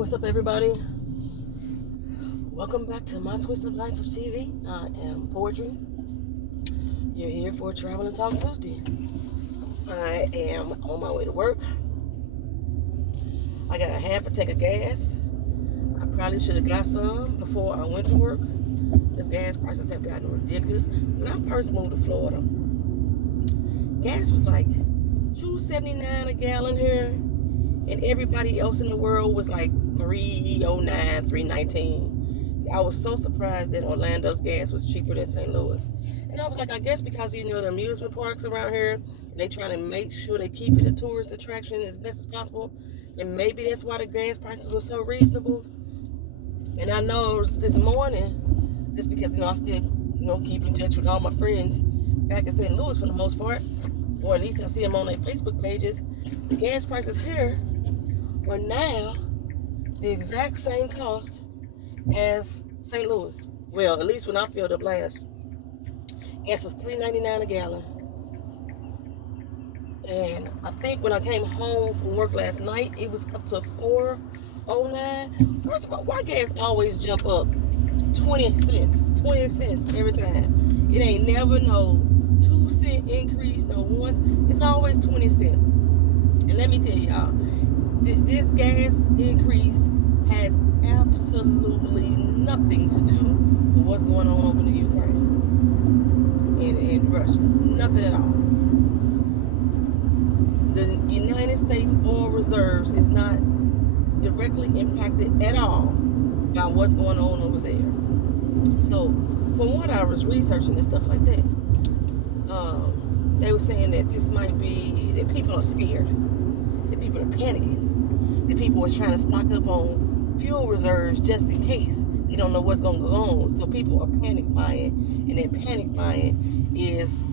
What's up, everybody? Welcome back to my Twist of Life of TV. I am Poetry. You're here for Travel and Talk Tuesday. I am on my way to work. I got a half a tank of gas. I probably should have got some before I went to work. This gas prices have gotten ridiculous. When I first moved to Florida, gas was like $2.79 a gallon here, and everybody else in the world was like $3.09, $3.19. I was so surprised that Orlando's gas was cheaper than St. Louis. And I was like, I guess because, the amusement parks around here, they trying to make sure they keep it a tourist attraction as best as possible. And maybe that's why the gas prices were so reasonable. And I noticed this morning, just because, I still, keep in touch with all my friends back in St. Louis for the most part, or at least I see them on their Facebook pages, the gas prices here are now the exact same cost as St. Louis. Well, at least when I filled up last, gas was $3.99 a gallon. And I think when I came home from work last night, it was up to $4.09. First of all, why gas always jump up 20 cents every time? It ain't never no 2-cent increase, no once. It's always 20 cents. And let me tell y'all, this gas increase has absolutely nothing to do with what's going on over in the Ukraine and Russia. Nothing at all. The United States oil reserves is not directly impacted at all by what's going on over there. So, from what I was researching and stuff like that, they were saying that this might be that people are scared, that people are panicking, that people are trying to stock up on fuel reserves just in case they don't know what's going to go on. So people are panic buying, and that panic buying is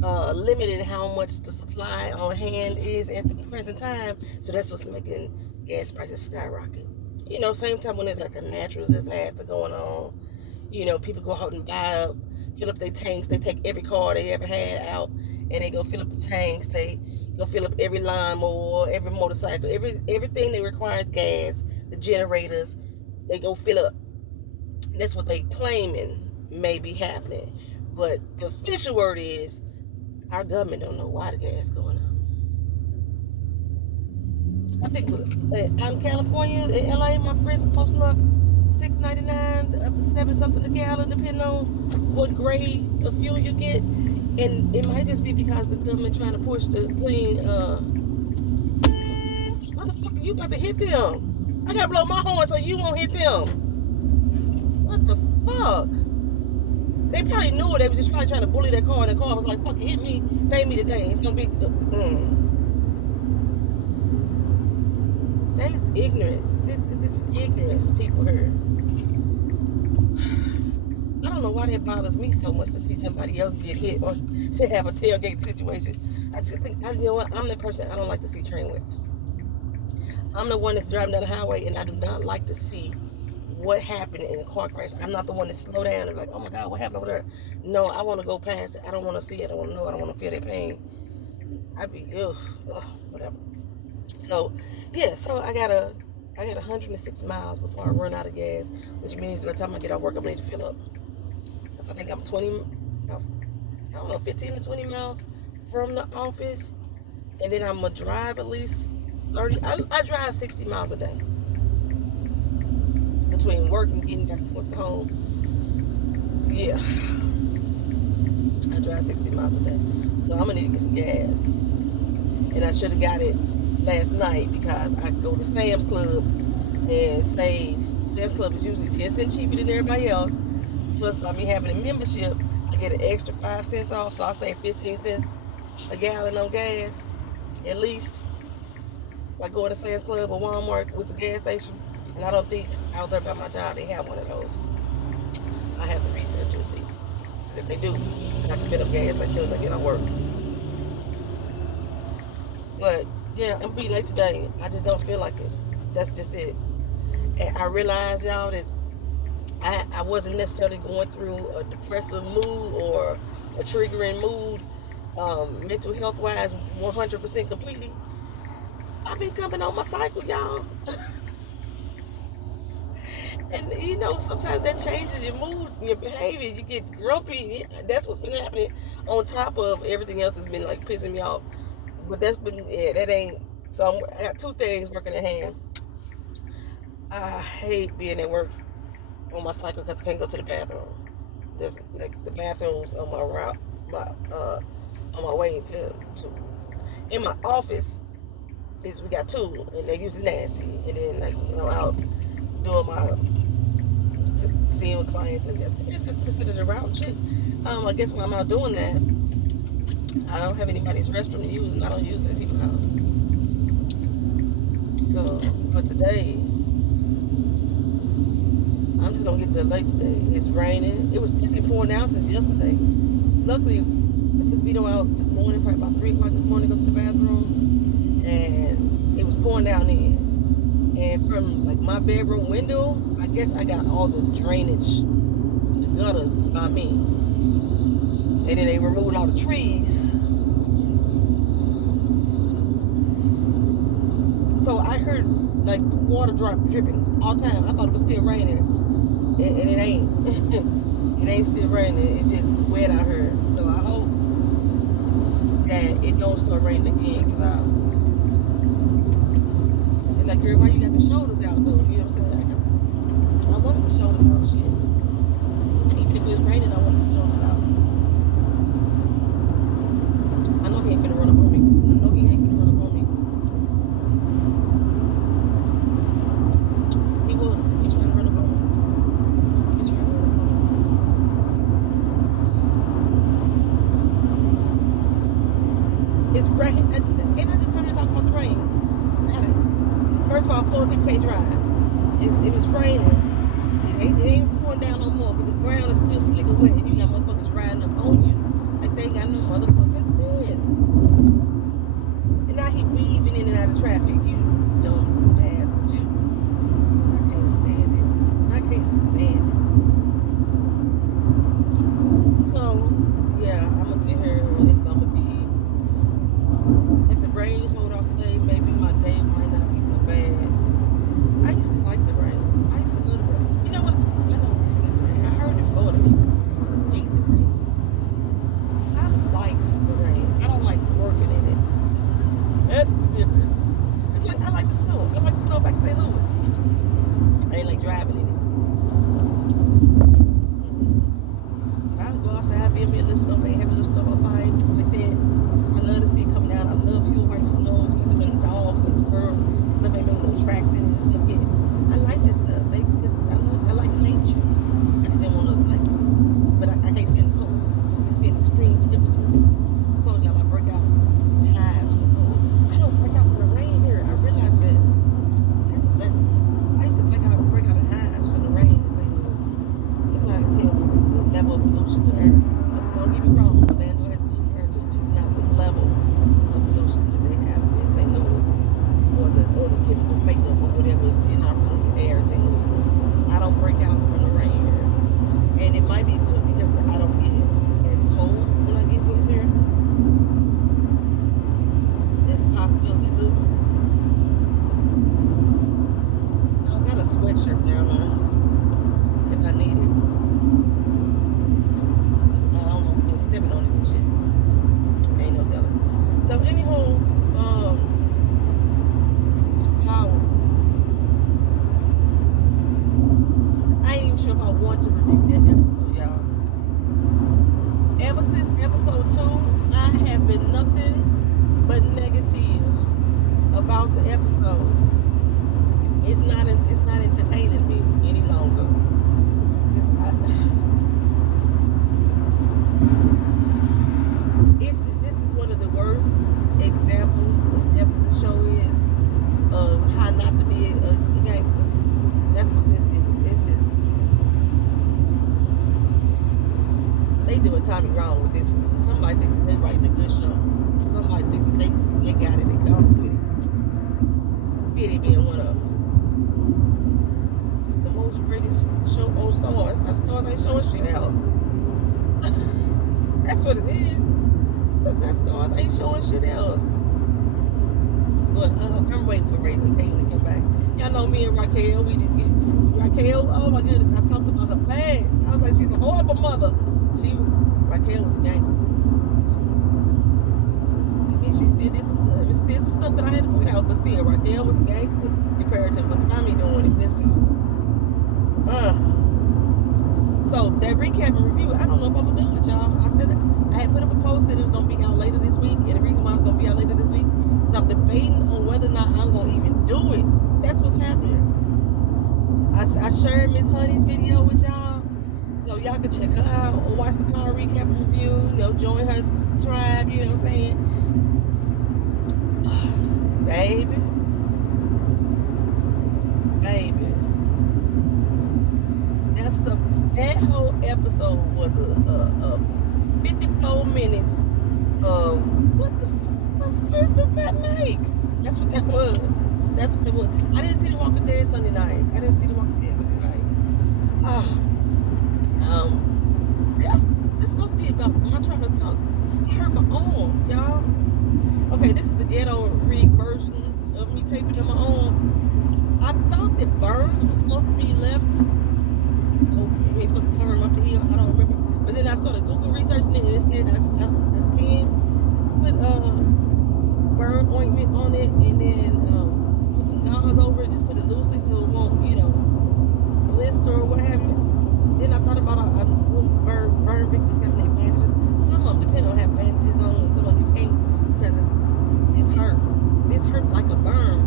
limited how much the supply on hand is at the present time. So that's what's making gas prices skyrocket. Same time when there's like a natural disaster going on, people go out and fill up their tanks. They take every car they ever had out and they go fill up the tanks. They go fill up every lawnmower, every motorcycle, everything that requires gas, the generators, they go fill up. That's what they claiming may be happening. But the official word is our government don't know why the gas going up. I think it was out in California, in LA, my friends was posting up $6.99 up to $7 something a gallon, depending on what grade of fuel you get. And it might just be because the government trying to push the clean. Motherfucker, you about to hit them? I gotta blow my horn so you won't hit them. What the fuck? They probably knew it. They was just probably trying to bully their car, and the car was like, "Fuck it, hit me, pay me today. It's gonna be." That's ignorance. This ignorance people here. I don't know why that bothers me so much to see somebody else get hit or to have a tailgate situation. I just think, I'm the person, I don't like to see train wrecks. I'm the one that's driving down the highway, and I do not like to see what happened in a car crash. I'm not the one that slow down and like, oh my God, what happened over there? No, I want to go past it. I don't want to see it. I don't want to know. I don't want to feel that pain. I'd be, whatever. So, yeah, so I got 106 miles before I run out of gas, which means by the time I get out of work, I'm ready to fill up. Because I think I'm 15 to 20 miles from the office. And then I'm going to drive at least 30. I drive 60 miles a day. Between work and getting back and forth to home. Yeah. I drive 60 miles a day. So I'm going to need to get some gas. And I should have got it last night because I could go to Sam's Club and save. Sam's Club is usually 10 cents cheaper than everybody else. Plus, by me having a membership, I get an extra 5 cents off. So I save 15 cents a gallon on gas, at least. Like going to Sam's Club or Walmart with the gas station. And I don't think out there by my job they have one of those. I have to research and see. If they do, then I can fill up gas like as soon as I get out of work. But yeah, I'm be late today. I just don't feel like it. That's just it. And I realize, y'all, that I wasn't necessarily going through a depressive mood or a triggering mood, mental health wise, 100% completely. I've been coming on my cycle, y'all. And sometimes that changes your mood, your behavior. You get grumpy. That's what's been happening on top of everything else that's been like pissing me off. But that ain't. So I got two things working at hand. I hate being at work on my cycle because I can't go to the bathroom. There's like the bathrooms on my route, on my way to in my office. We got two, and they're usually nasty. And then out doing my seeing with clients, I guess it's considered a route and shit. I guess when I'm out doing that, I don't have anybody's restroom to use, and I don't use it at people's house. So, but today, I'm just gonna get there late today. It's raining. It's been pouring down since yesterday. Luckily, I took Vito out this morning, probably about 3 o'clock this morning, to go to the bathroom, and it was pouring down in. And from like my bedroom window, I guess I got all the drainage, the gutters by me. And then they removed all the trees. So I heard like water dripping all the time. I thought it was still raining. And it ain't. It ain't still raining. It's just wet out here. So I hope that it don't start raining again. Because like, girl, why you got the shoulders out though? You know what I'm saying? I wanted the shoulders out, shit. Even if it was raining, I wanted the shoulders out. I know he ain't finna run up on me. He's trying to run up on me. It's raining, and I just heard you talking about the rain. First of all, Florida people can't drive. It was raining. It ain't pouring down no more, but the ground is still slick and wet, and you got motherfuckers riding up on you like they ain't got no motherfucking sense. And now he weaving in and out of traffic. You dumb bastard, you. I can't stand it. So, yeah, I'm gonna get here, and it's gonna be. If the rain hold off today, maybe my day might not be so bad. I used to like the rain. I used to love the rain. You know what? I don't dislike the rain. I heard the Florida people hate the rain. I like the rain. I don't like working in it. That's the difference. It's like I like the snow. I like the snow back in St. Louis. I ain't like driving in it. But I would go outside, be a little snowman, have a little snowball fight, stuff like that. I love to see it come down. I love pure white snow, especially when the dogs and the squirrels and stuff ain't making no tracks in it and stuff yet. I like that stuff. I like nature. I just didn't want to but I can't stand the cold. I can't stand extreme temperatures. I told y'all I break out highs from the cold. I don't break out from the rain here. I realized that. That's a blessing. I used to break out of highs from the rain in St. Louis. That's how I can tell the level of pollution in the air. Don't get me wrong, Orlando has polluted air too, but it's not the level of pollution that they have in St. Louis, or the chemical makeup or whatever is in our polluted air in St. Louis. I don't break out from the rain here, and it might be too because I don't get as cold when I get wet here. There's a possibility too. I got a sweatshirt down there if I need it. I don't know, I've been stepping on it and shit. Ain't no telling. So anyhow, power. I ain't even sure if I want to review that episode, y'all. Ever since episode 2, I have been nothing but negative about the episodes. It's not entertaining me any longer. This is one of the worst examples this show is of how not to be a gangster. That's what this is. It's just they doing Tommy wrong with this one. Somebody think that they writing a good show. Somebody think that they got it and gone with it. Fitty being one of them. It's the most rated show on Stars because Stars ain't showing shit else. That's what it is. That's how Stars ain't showing shit else. But I'm waiting for Raising Cain to come back. Y'all know me and Raquel, we Raquel, oh my goodness, I talked about her bad. I was like, she's a horrible mother. Raquel was a gangster. I mean, she still did some stuff that I had to point out, but still, Raquel was a gangster compared to what Tommy doing in this power. So that recap and review, I don't know if I'm gonna do it, y'all. I said I had put up a post that it was gonna be out later this week, and the reason why it's gonna be out later this week is I'm debating on whether or not I'm gonna even do it. That's what's happening. I shared Miss Honey's video with y'all, so y'all can check her out or watch the power recap and review. You know, join her tribe. You know what I'm saying, baby. That whole episode was a 54 minutes of what sense does that make? That's what that was. I didn't see The Walking Dead Sunday night. Yeah, this is supposed to be about my trying to talk. I hurt my arm, y'all. Okay, this is the ghetto rig version of me taping in my arm. I thought that burns was supposed to be left open. You ain't supposed to cover them up the heel. I don't remember. But then I started Google researching it, and it said I can put burn ointment on it, and then put some gauze over it. Just put it loosely so it won't, blister or what have you. Then I thought about burn victims having their bandages. Some of them depend on have bandages on, and some of them you can't because it's hurt. This hurt like a burn.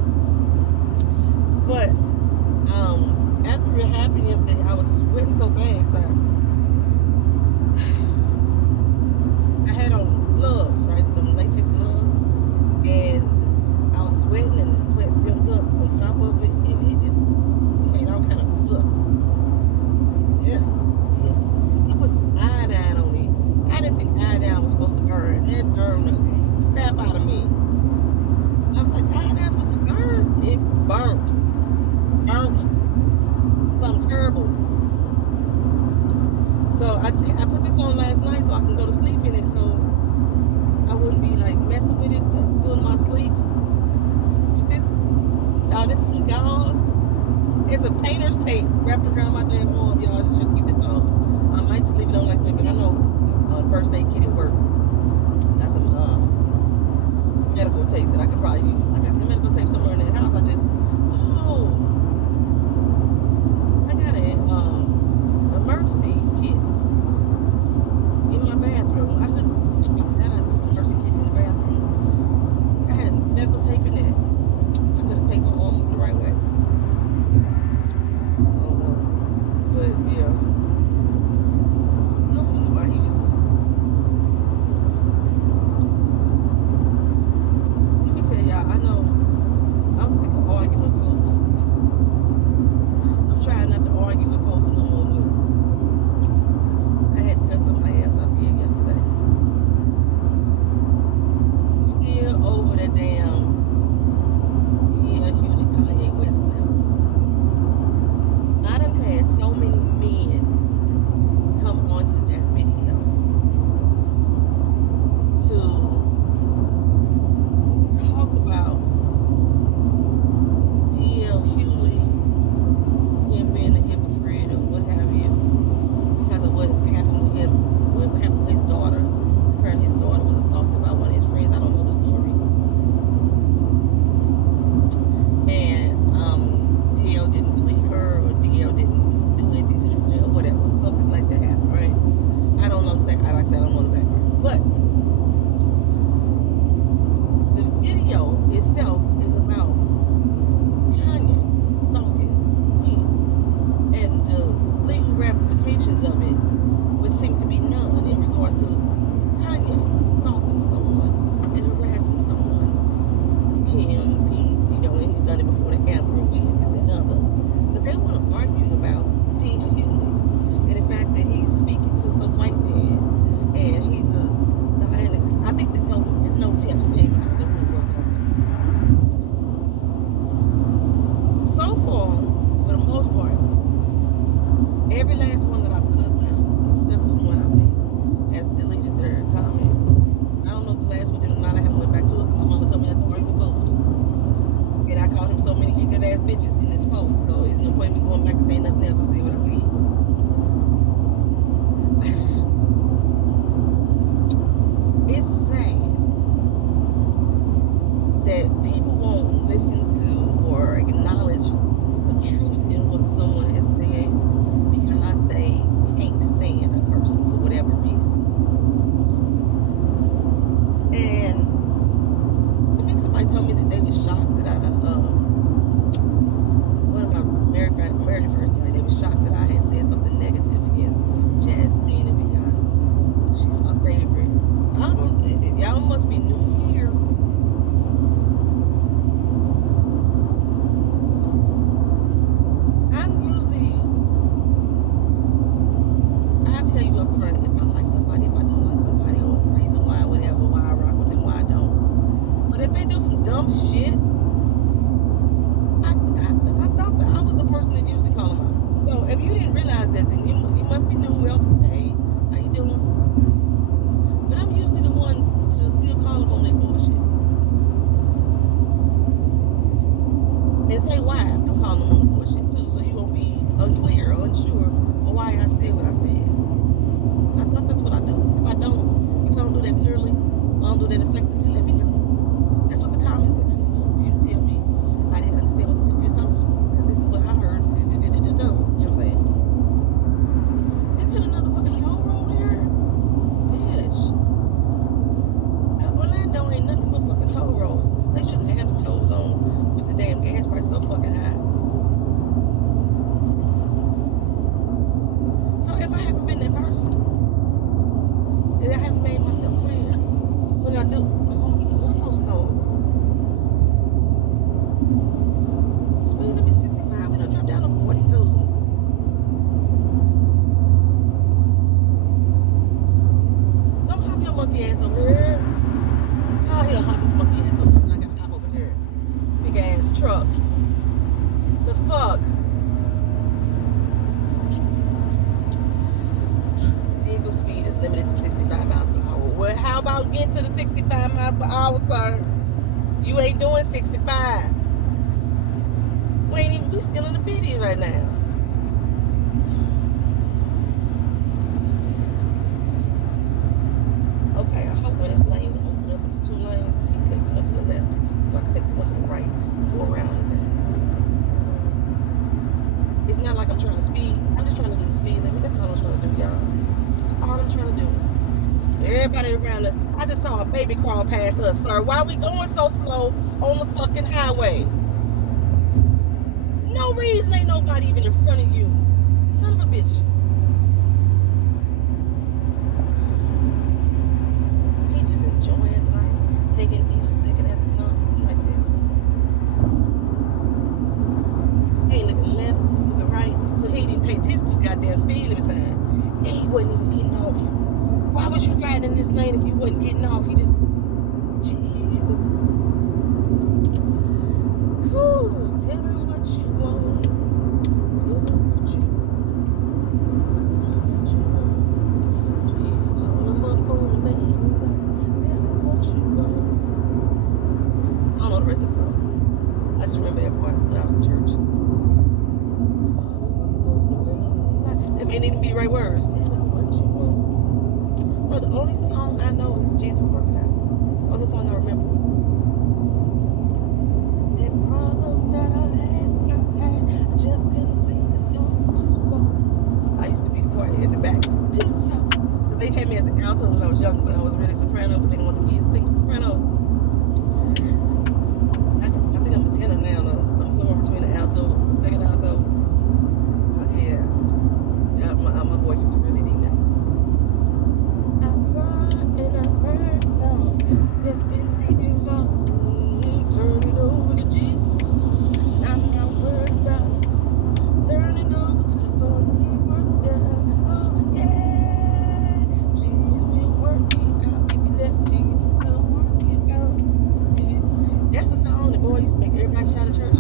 But after it happened yesterday, I was sweating so bad because I had on gloves, right? The latex gloves, and I was sweating, and the sweat built up on top of it, and it just made all kind of pus. Yeah. I put some iodine on it. I didn't think iodine was supposed to burn. That burned the crap out of me. I was like, iodine's supposed to burn. It burnt. Something terrible. So I put this on last night so I can go to sleep in it, so I wouldn't be like messing with it during my sleep. This is some gauze. It's a painter's tape wrapped around my damn arm, y'all. Just trying to keep this on. I might just leave it on like that, but I know first aid kit at work got some medical tape that I could probably use. I got some medical tape somewhere in that house. I got an emergency kit in my bathroom. I forgot I put the emergency kits in the bathroom. I had medical tape in that. I could have taped my arm up the right way. I don't know. But yeah. No wonder why he was. Let me tell y'all, I know I'm sick of arguing with folks. I'm trying not to argue with folks no more, but I had to cut somebody's ass out again yesterday. Still over that damn Hewlett Kanye West clip. I done had so many men come onto that video to talk about D.L. Hewlett, him being a hypocrite or what have you, because of what happened with him, what happened with his daughter. Apparently his daughter was assaulted by one of his friends. I don't know the story. And D.L. didn't believe her, or D.L. didn't do anything to the friend, or whatever. Something like that happened, right? I don't know exactly. Like I said, I don't know the background. But the video itself is about Kanye stalking him, and the legal ramifications of it would seem to be none in regards to Kanye stalking someone and harassing someone. Kim, Pete, and he's done it before, the Amber, Weeds, this, and other. But they want to argue about D.L. Hewlett and the fact that he's speaking to some white man and he's a Zionist. I think the no tips came out of the woodwork on it. So far, for the most part, every last one that I've cussed out, except for one, I think, has deleted their comment. I don't know if the last one did or not. I haven't went back to it because my mama told me not to argue with folks. And I called him so many ignorant ass bitches in this post, so it's no point in me going back and saying nothing else. I see what I see. It's sad that people won't listen to or acknowledge the truth in what someone has said because they can't stand a person for whatever reason. And I think somebody told me that they were shocked that one of my married first sight, they were shocked that I had said something negative against Jasmine, and because she's my favorite. Y'all must be new here. I tell you up front if I like somebody, if I don't like somebody, or reason why, whatever, why I rock with them, why I don't. But if they do some dumb shit, I thought that I was the person that usually call them out. So if you didn't realize that, then you must be new. Welcome. Hey, how you doing? But I'm usually the one to still call them on their bullshit and say why I'm calling them on the bullshit too, so you won't be unclear or unsure or why I said what I said. I thought that's what I do. If I don't do that clearly, I don't do that effectively, let me know. That's what the comment section is for you to tell me I didn't understand what the fuck you was talking about, because this is what I heard. You know what I'm saying? They put another fucking toll road here, bitch. Orlando ain't nothing but fucking toll roads. They shouldn't have the tolls on with the damn gas price so fucking high. So if I haven't been that person, and I haven't made myself clear, what do I do? Oh, you're going so slow. Speed limit 65, we done drop down to 42. Don't hop your monkey ass over here. Oh, he done hopped his monkey ass over here. I gotta hop over here. Big ass truck. The fuck? Vehicle speed is limited to 65 miles per hour. Well, how about get to the 65 miles per hour, sir? You ain't doing 65. We still in the 50s right now. Okay, I hope when this lane opened up into 2 lanes, that he take the one to the left, so I can take the one to the right and go around his ass. It's not like I'm trying to speed. I'm just trying to do the speed limit. That's all I'm trying to do, y'all. That's all I'm trying to do. Everybody around us. I just saw a baby crawl past us, sir. Why are we going so slow on the fucking highway? No reason, ain't nobody even in front of you. Son of a bitch. He just enjoying life, taking each second as it comes. He like this. He ain't looking left, looking right, so he didn't pay attention to the goddamn speed limit sign. And he wasn't even getting off. Why was you riding in this lane if you wasn't getting off? He just, Jesus. Whew, tell him what you want. Tell him what you want. Tell him what you want. Please call him up on the main line. Tell him what you want. I don't know the rest of the song. I just remember that part when I was in church. That may need to be the right words. Tell them what you want. So the only song I know is Jesus Will Work It Out. It's the only song I remember. That problem that I had, I just couldn't sing the song too soft. I used to be the party in the back too soft. Because they had me as an alto when I was younger, but I was really soprano, but they didn't want the kids to sing the sopranos. I think I'm a tenor now, though. I'm somewhere between the alto, the second alto. Yeah, my voice is really deep now. I cried and I heard now. This didn't leave me wrong. Turn it over to Jesus. And I'm not worried about it. Turn it over to the Lord and He worked it out. Oh yeah, Jesus will work it out. If you let me, He'll work it out. Yeah. That's the song that boy used to make everybody shout at church.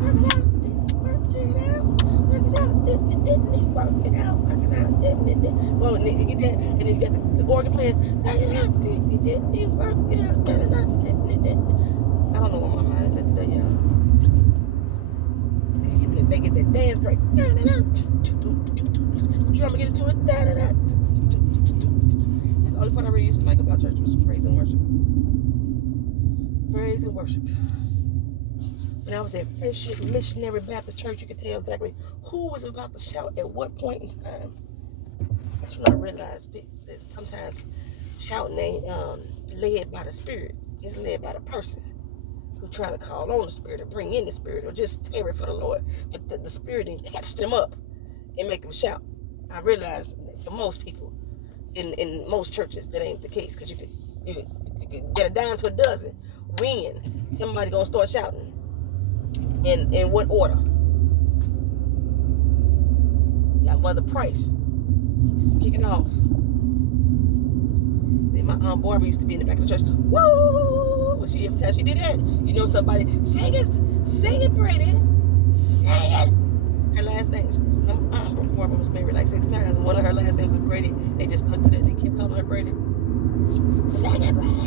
Work it out, work it out. Work it out, didn't it, work it out, didn't it. Well, and then you get that, and then you got the organ playing, work it out, didn't it, work it out, didn't it. I don't know where my mind is at today, y'all. they get that dance break. Drum get into it. That's the only part I really used to like about church was praise and worship. Praise and worship. When I was at Friendship Missionary Baptist Church, you could tell exactly who was about to shout at what point in time. That's when I realized that sometimes shouting ain't led by the Spirit. It's led by the person who trying to call on the Spirit and bring in the Spirit or just tarry for the Lord. But the Spirit didn't catch them up and make them shout. I realized that for most people, in most churches, that ain't the case. Because you could get a dime to a dozen. When somebody gonna start shouting. In what order? Got Mother Price. Just kick it off. Then my Aunt Barbara used to be in the back of the church. Woo! When every time she did that, you know somebody, sing it, Brady. Sing it. Her last name, Aunt Barbara was married like 6 times. One of her last names was Brady. They just stuck to that. They kept calling her Brady. Sing it, Brady.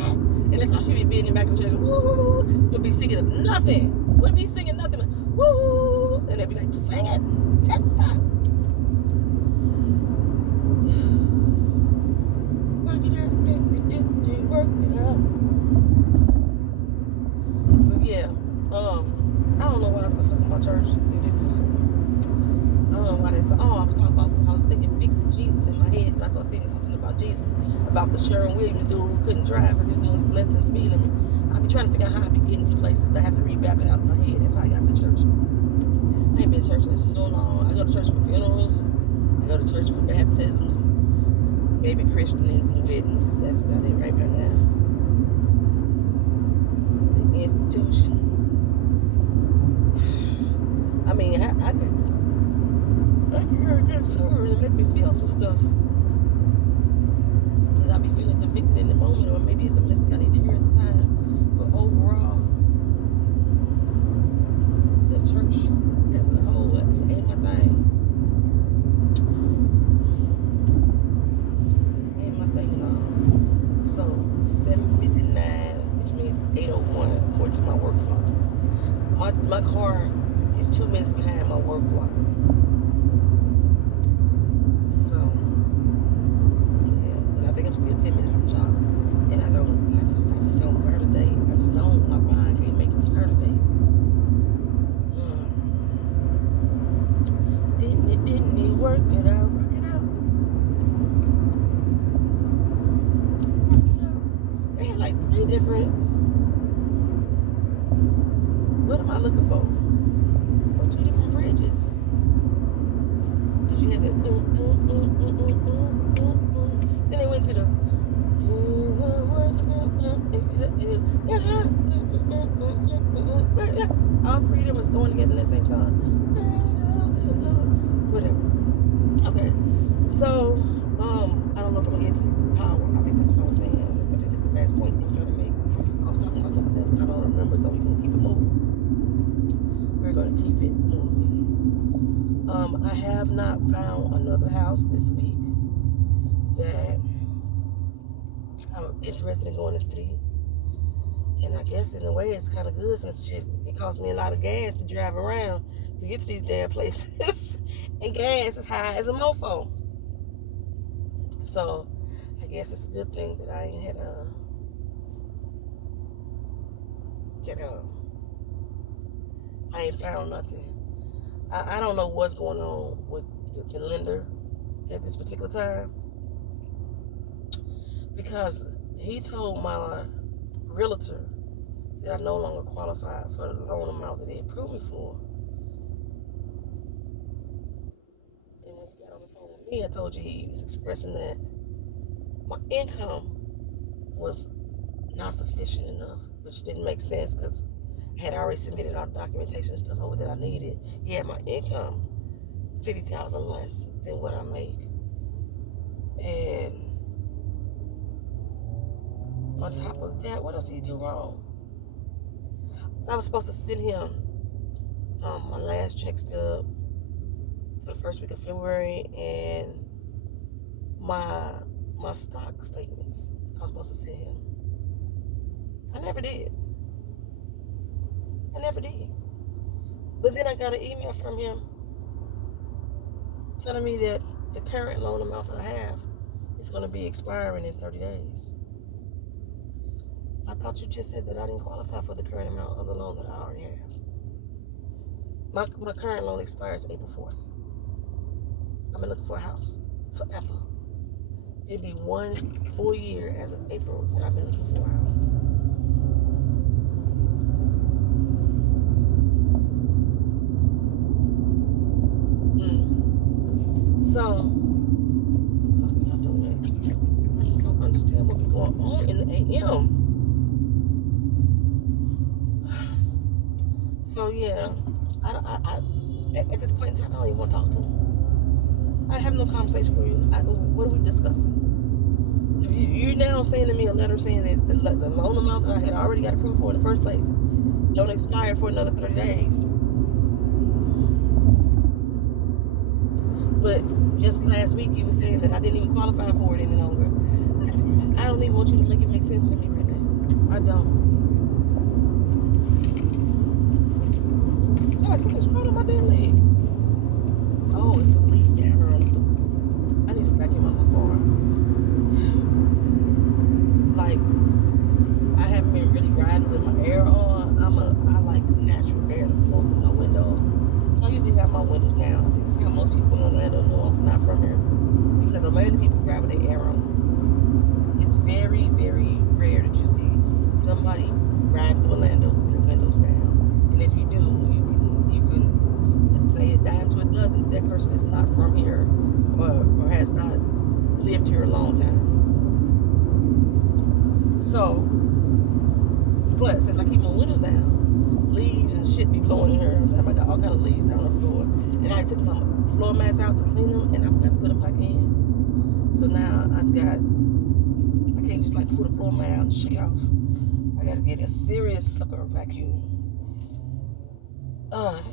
And that's how she would be in the back of the church. Woo! Would be singing nothing. Wouldn't be singing nothing. Woo! And they'd be like, sing it. Testify. Work it out. Work it out. But yeah, I don't know why I was talking about church. It just, I don't know why this. I was thinking fixing Jesus in my head, and I started singing something about Jesus, about the Sharon Williams dude who couldn't drive because he was doing less than speed limit. I be trying to figure out how I be getting to places that I have to rebap it out of my head. That's how I got to church. I ain't been to church in so long. I go to church for funerals. I go to church for baptisms, baby christenings, and weddings. That's about it right now. The institution. I mean, I could hear that song and make me feel some stuff. Because I be feeling convicted in the moment, or maybe it's a message I need to hear at the time. But overall, the church as a whole ain't my thing. Ain't my thing at all. So 7:59, which means it's 8:01 according to my work clock. My car is 2 minutes behind my work clock. So yeah, and I think I'm still 10 minutes from the job. And I just don't care today. I just don't. My mind can't make me care today. Didn't it work it out? Work it out. They had like 3 different. What am I looking for? Or 2 different bridges. Cause you had that. Then they went to the. All 3 of them was going together at the same time. Whatever. Okay. So, I don't know if I'm gonna get to power. I think that's what I was saying. I think that's the last point that I'm trying to make. I was talking about something else, but I don't remember, so we're gonna keep it moving. We're gonna keep it moving. I have not found another house this week that I'm interested in going to see. And I guess in a way it's kind of good since it costs me a lot of gas to drive around to get to these damn places. And gas is high as a mofo. So I guess it's a good thing that I ain't had I ain't found nothing. I don't know what's going on with the lender at this particular time, because he told my realtor that I no longer qualify for the loan amount that they approved me for. And when he got on the phone with me, I told you he was expressing that my income was not sufficient enough, which didn't make sense because I had already submitted all the documentation and stuff over that I needed. He had my income $50,000 less than what I make, and on top of that, what else did he do wrong? I was supposed to send him my last check stub for the first week of February and my stock statements. I was supposed to send him. I never did. But then I got an email from him telling me that the current loan amount that I have is going to be expiring in 30 days. I thought you just said that I didn't qualify for the current amount of the loan that I already have. My current loan expires April 4th. I've been looking for a house forever. It'd be 1 full year as of April that I've been looking for a house. So, what the fuck are y'all doing? I just don't understand what be going on in the AM. So yeah, I at this point in time, I don't even want to talk to him. I have no conversation for you. What are we discussing? If you're now sending me a letter saying that the loan amount that I had already got approved for in the first place don't expire for another 30 days. But just last week you were saying that I didn't even qualify for it any longer. I don't even want you to make it make sense to me right now. I don't. I feel like something's crawling on my damn leg. Oh, it's a leaf down here. I need to vacuum out my car. Like, I haven't been really riding with my air on. I like natural air to flow through my windows. So I usually have my windows down. I think it's how most people in Orlando know I'm not from here. Because Atlanta people drive with their air on. It's very, very rare that you see somebody ride through Orlando with their windows down. And if you do, you can say a dime to a dozen that person is not from here or has not lived here a long time. So, but since I keep my windows down, leaves and shit be blowing in here. I got all kind of leaves down on the floor. And I took my floor mats out to clean them, and I forgot to put them back in. So now I can't just like pull the floor mat out and shake it off. I gotta get a serious sucker vacuum.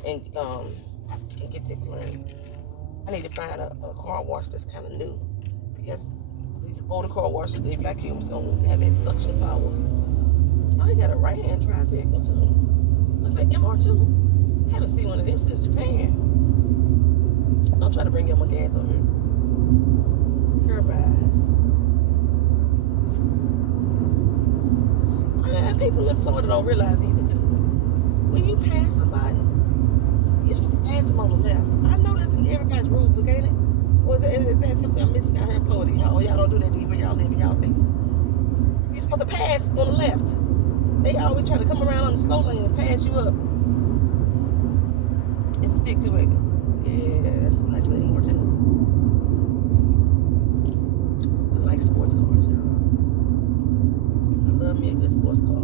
And get that clean. I need to find a car wash that's kind of new, because these older car washes, they vacuums don't have that suction power. Oh, you got a right-hand drive vehicle too. What's that, MR2? I haven't seen one of them since Japan. Don't try to bring up my gas over here. Girl, bye. People in Florida don't realize either too. When you pass somebody, you're supposed to pass them on the left. I know that's in everybody's rule book, ain't it? Or is that something I'm missing out here in Florida? Y'all don't do that where y'all live in y'all states. You're supposed to pass on the left. They always try to come around on the slow lane and pass you up. And stick to it. Yeah, that's a nice little more too. I like sports cars, y'all. I love me a good sports car.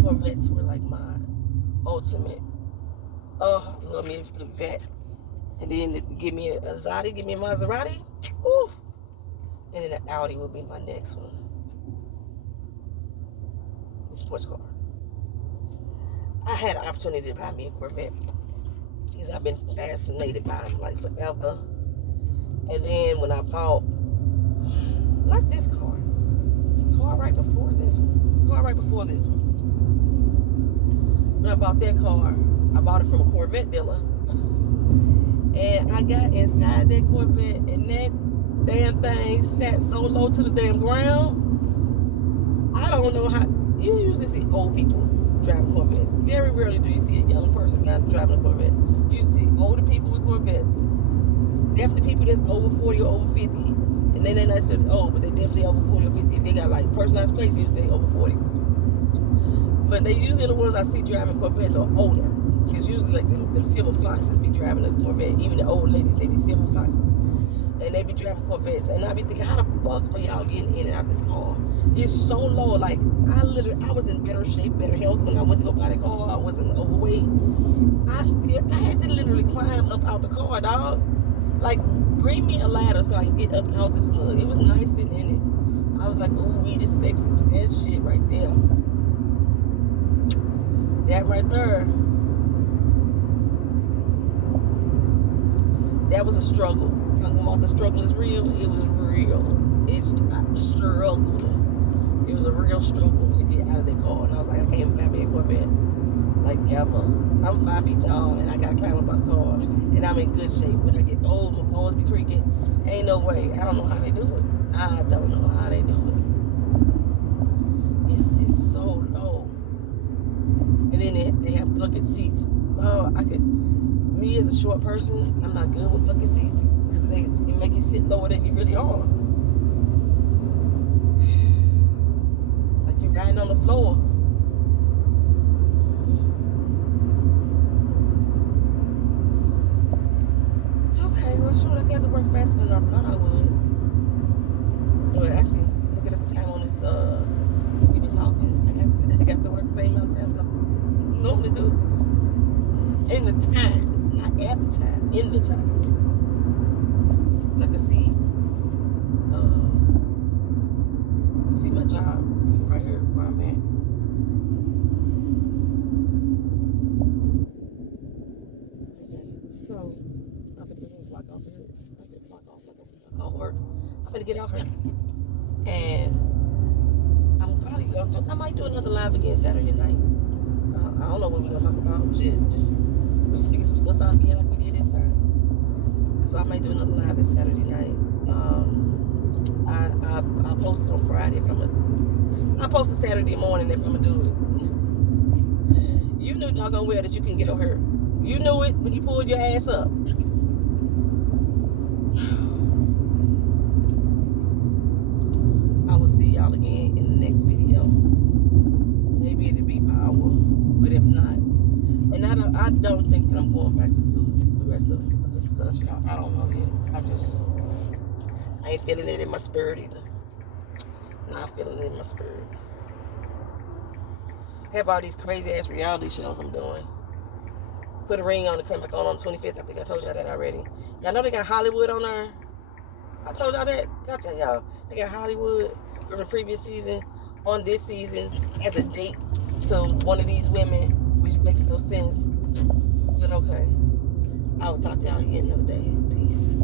Corvettes were like my ultimate. Oh, I love me a good vet. And then give me a Zadi, give me a Maserati. Ooh. And then an Audi would be my next one. The sports car. I had an opportunity to buy me a Corvette, because I've been fascinated by them like forever. And then when I bought, not this car, the car right before this one. When I bought that car, I bought it from a Corvette dealer. And I got inside that Corvette, and that damn thing sat so low to the damn ground. I don't know how. You usually see old people driving Corvettes. Very rarely do you see a young person driving a Corvette. You see older people with Corvettes. Definitely people that's over 40 or over 50. And then they're not necessarily old, but they're definitely over 40 or 50. If they got like personalized plates, usually they over 40. But they usually the ones I see driving Corvettes are older. Because usually like them silver foxes be driving a Corvette. Even the old ladies, they be silver foxes. And they be driving Corvettes. And I be thinking, how the fuck are y'all getting in and out this car? It's so low. Like, I was in better shape, better health when I went to go buy the car. I wasn't overweight. I had to literally climb up out the car, dog. Like, bring me a ladder so I can get up out this mug. It was nice sitting in it. I was like, ooh, this sexy. But that shit right there. That right there. That was a struggle. Talking about the struggle is real. It was real. I struggled. It was a real struggle to get out of that car. And I was like, I can't even buy me a Corvette. like ever. I'm 5 feet tall and I gotta climb up out the car, and I'm in good shape. When I get old, my bones be creaking. Ain't no way. I don't know how they do it. I don't know how they do it. It's just so low. And then they have bucket seats. Oh, me as a short person, I'm not good with bucket seats because they make you sit lower than you really are. Like you're riding on the floor. Okay, well, sure, I got to work faster than I thought I would. Well, actually, looking at the time on this, we've been talking, I got to work the same amount of time as I normally do. In the time, not at the time, in the time. Because I can see my job right here where I'm at. Okay, so I'm gonna get this lock off here. I'm gonna lock off like I call work. I'm gonna get off here, and I'm probably I might do another live again Saturday night. I don't know what we're gonna talk about. Shit, just we figure some stuff out again like we did this time. So I might do another live this Saturday night. I'll post it on Friday I'll post it Saturday morning if I'm gonna do it. You knew doggone well that you can get on her. You knew it when you pulled your ass up. I will see y'all again in the next video. Maybe it'll be power, but if not, and I don't think that I'm going back to do the rest of this shot. I don't know yet. I ain't feeling it in my spirit either. Not feeling it in my spirit. Have all these crazy ass reality shows I'm doing. Put a ring on and come back on the 25th. I think I told y'all that already. Y'all know they got Hollywood on there. I told y'all that. Did I tell y'all? They got Hollywood from the previous season on this season as a date to one of these women, which makes no sense. But okay. I will talk to y'all again another day. Peace.